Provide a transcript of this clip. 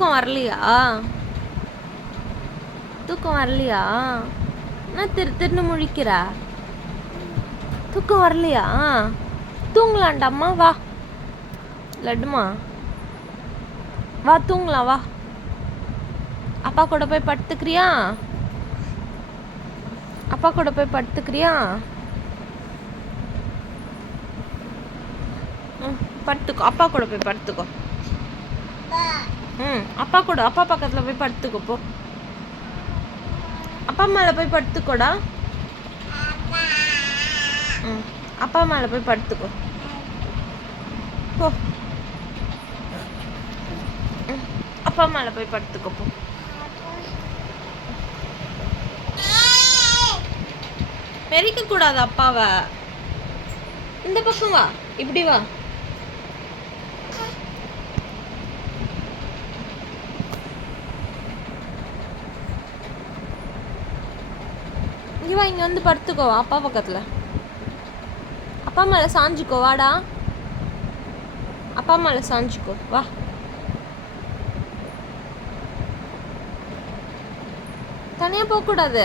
தூக்கம் வரலையா? தூக்கம் வரலையா? நான் திருன்னு முழிக்கிறா. தூக்கம் வரலையா? தூங்கலாண்டாம்மா, வா லட்டுமா, வா தூங்கலாம், வா. அப்பா கூட போய் படுத்துக்கிறியா? அப்பா கூட போய் படுத்துக்கிறியா? படுத்துக்கோ, அப்பா கூட போய் படுத்துக்கோ. அப்பா கூட, அப்பா பக்கத்தில் போய் படுத்துக்கோ போ. அப்பா மேலே போய் படுத்துக்கோடா. அப்பா மேலே போய் படுத்துக்கோ போ. அப்பா மேலே போய் படுத்துக்கோ போ. மெரிக்க கூடாது அப்பாவை. இந்த பக்கம் வா, இப்படி வா. இங்க வா, இங்க வந்து படுத்துக்கோ அப்பா பக்கத்துல. அப்பா மேல சாஞ்சுக்கோ, வாடா. அப்பா மேல சாஞ்சுக்கோ, வா. தனியா போக கூடாது.